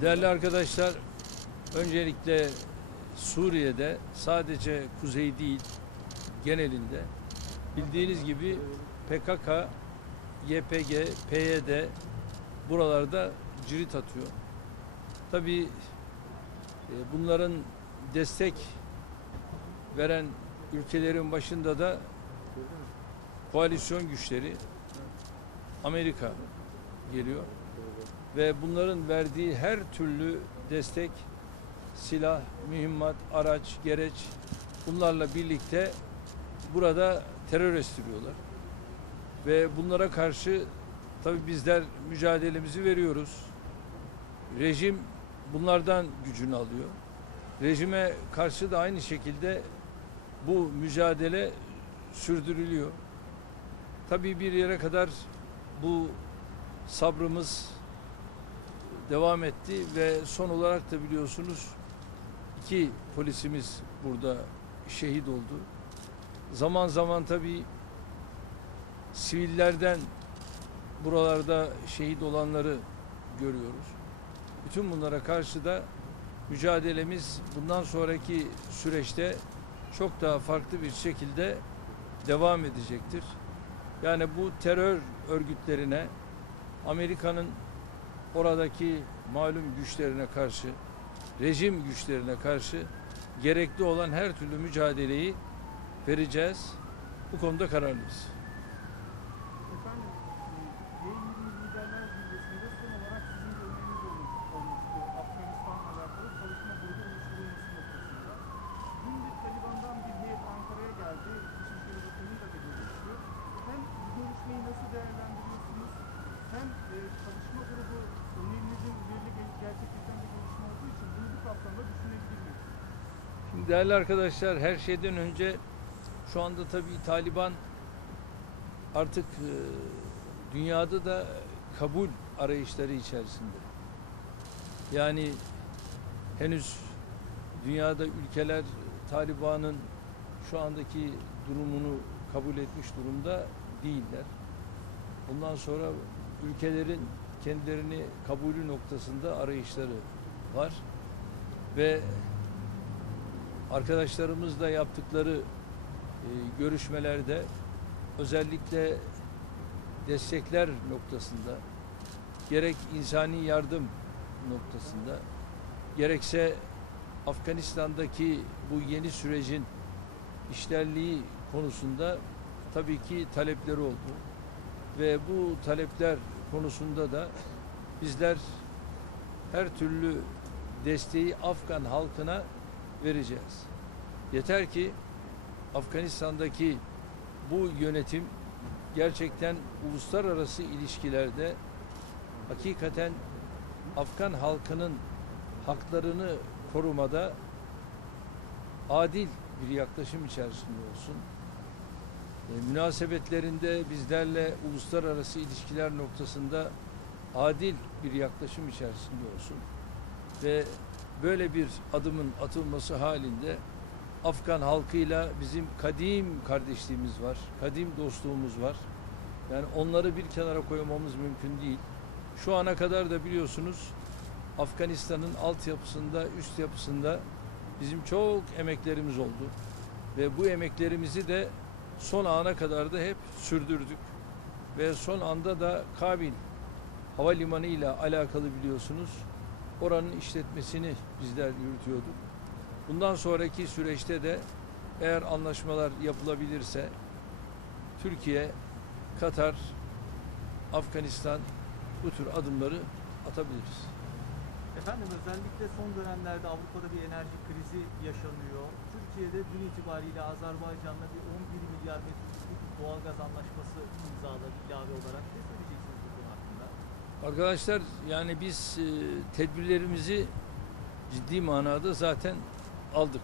Değerli arkadaşlar, öncelikle Suriye'de sadece kuzey değil, genelinde bildiğiniz gibi PKK, YPG, PYD buralarda cirit atıyor. Tabii e, bunların destek veren ülkelerin başında da koalisyon güçleri Amerika geliyor ve bunların verdiği her türlü destek silah, mühimmat, araç, gereç bunlarla birlikte burada terör estiriyorlar. Ve bunlara karşı tabii bizler mücadelemizi veriyoruz. Rejim bunlardan gücünü alıyor. Rejime karşı da aynı şekilde bu mücadele sürdürülüyor. Tabii bir yere kadar bu sabrımız devam etti ve son olarak da biliyorsunuz iki polisimiz burada şehit oldu. Zaman zaman tabii sivillerden buralarda şehit olanları görüyoruz. Bütün bunlara karşı da mücadelemiz bundan sonraki süreçte çok daha farklı bir şekilde devam edecektir. Yani bu terör örgütlerine Amerika'nın oradaki malum güçlerine karşı, rejim güçlerine karşı gerekli olan her türlü mücadeleyi vereceğiz. Bu konuda kararlıyız. Efendim, e, G20 Liderler Zirvesi'nde son olarak sizin bir öneriniz olmuş, olmuştu. Afganistan'la alakalı çalışma grubu oluşturulması noktasında. Dün de Taliban'dan bir heyet Ankara'ya geldi. Dışişleri Bakanı'yla da görüştü. Hem bu görüşmeyi nasıl değerlendiriyorsunuz? Hem e, çalışma grubu önerinizin üzerine gel- gerçekleşen bir görüşme olduğu için bunu bu kapsamda düşünebilir miyiz? Şimdi değerli arkadaşlar her şeyden önce şu anda tabii Taliban artık e, dünyada da kabul arayışları içerisinde. Yani henüz dünyada ülkeler Taliban'ın şu andaki durumunu kabul etmiş durumda değiller. Bundan sonra ülkelerin kendilerini kabulü noktasında arayışları var ve arkadaşlarımızla yaptıkları e, görüşmelerde özellikle destekler noktasında gerek insani yardım noktasında gerekse Afganistan'daki bu yeni sürecin işlerliği konusunda tabii ki talepleri oldu. Ve bu talepler konusunda da bizler her türlü desteği Afgan halkına vereceğiz. Yeter ki Afganistan'daki bu yönetim gerçekten uluslararası ilişkilerde hakikaten Afgan halkının haklarını korumada adil bir yaklaşım içerisinde olsun. E, münasebetlerinde bizlerle uluslararası ilişkiler noktasında adil bir yaklaşım içerisinde olsun. Ve böyle bir adımın atılması halinde Afgan halkıyla bizim kadim kardeşliğimiz var, kadim dostluğumuz var. Yani onları bir kenara koymamız mümkün değil. Şu ana kadar da biliyorsunuz Afganistan'ın altyapısında, üst yapısında bizim çok emeklerimiz oldu. Ve bu emeklerimizi de son ana kadar da hep sürdürdük. Ve son anda da Kabil Havalimanı ile alakalı biliyorsunuz oranın işletmesini bizler yürütüyorduk. Bundan sonraki süreçte de eğer anlaşmalar yapılabilirse Türkiye, Katar, Afganistan bu tür adımları atabiliriz. Efendim özellikle son dönemlerde Avrupa'da bir enerji krizi yaşanıyor. Türkiye'de dün itibariyle Azerbaycan'la bir 11 milyar metreküplük doğalgaz anlaşması imzaladı ilave olarak. Ne söyleyeceksiniz bu konu hakkında? Arkadaşlar yani biz e, tedbirlerimizi ciddi manada zaten aldık.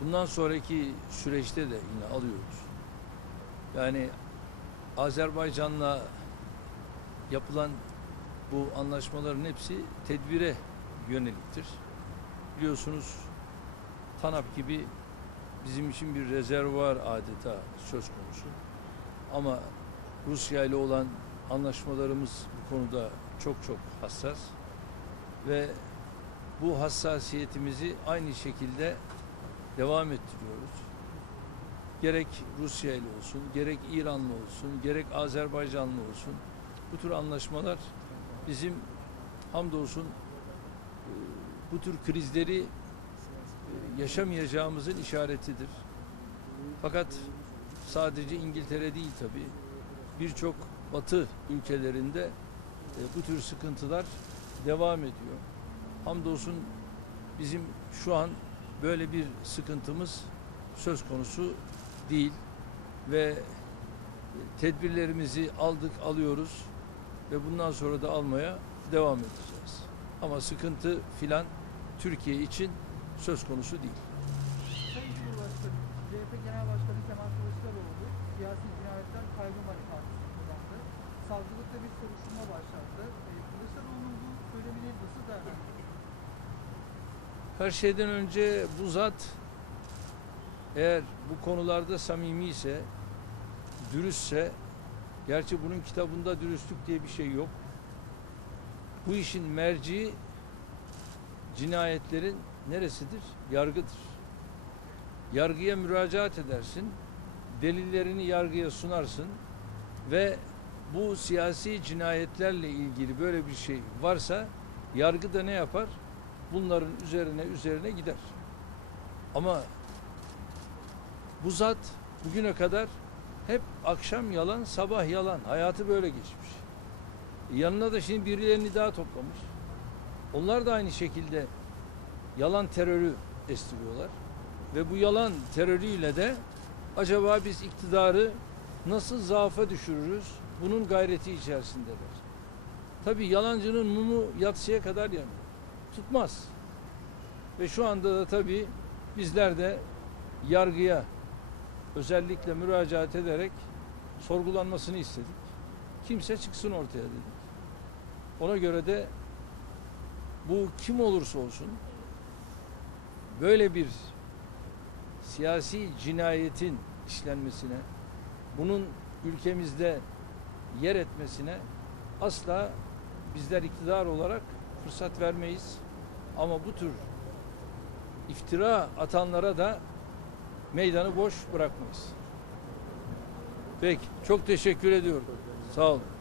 Bundan sonraki süreçte de yine alıyoruz. Yani Azerbaycan'la yapılan bu anlaşmaların hepsi tedbire yöneliktir. Biliyorsunuz TANAP gibi bizim için bir rezervuar adeta söz konusu. Ama Rusya ile olan anlaşmalarımız bu konuda çok çok hassas. ve bu hassasiyetimizi aynı şekilde devam ettiriyoruz. Gerek Rusya ile olsun, gerek İranlı olsun, gerek Azerbaycanlı olsun bu tür anlaşmalar bizim hamdolsun e, bu tür krizleri yaşamayacağımızın işaretidir. Fakat sadece İngiltere değil tabii. Birçok batı ülkelerinde e, bu tür sıkıntılar devam ediyor. Hamdolsun bizim şu an böyle bir sıkıntımız söz konusu değil ve e, tedbirlerimizi aldık, alıyoruz ve bundan sonra da almaya devam edeceğiz. Ama sıkıntı filan Türkiye için söz konusu değil. Sayın Cumhurbaşkanı, CHP Genel Başkanı Kemal Kılıçdaroğlu siyasi cinayetler kayyum harekatı kullandı. Savcılıkta bir soruşturma başlattı. Ee, Kılıçdaroğlu'nun bu söylemini nasıl değerlendiriyorsunuz? Her şeyden önce bu zat eğer bu konularda samimi ise, dürüstse, gerçi bunun kitabında dürüstlük diye bir şey yok. Bu işin merci cinayetlerin neresidir? Yargıdır. Yargıya müracaat edersin, delillerini yargıya sunarsın ve bu siyasi cinayetlerle ilgili böyle bir şey varsa yargı da ne yapar? bunların üzerine üzerine gider. Ama bu zat bugüne kadar hep akşam yalan, sabah yalan. Hayatı böyle geçmiş. Yanına da şimdi birilerini daha toplamış. Onlar da aynı şekilde yalan terörü estiriyorlar. Ve bu yalan terörüyle de acaba biz iktidarı nasıl zaafa düşürürüz? Bunun gayreti içerisindeler. Tabii yalancının mumu yatsıya kadar yanıyor tutmaz. Ve şu anda da tabii bizler de yargıya özellikle müracaat ederek sorgulanmasını istedik. Kimse çıksın ortaya dedik. Ona göre de bu kim olursa olsun böyle bir siyasi cinayetin işlenmesine, bunun ülkemizde yer etmesine asla bizler iktidar olarak fırsat vermeyiz. Ama bu tür iftira atanlara da meydanı boş bırakmayız. Peki, çok teşekkür ediyorum. Sağ olun.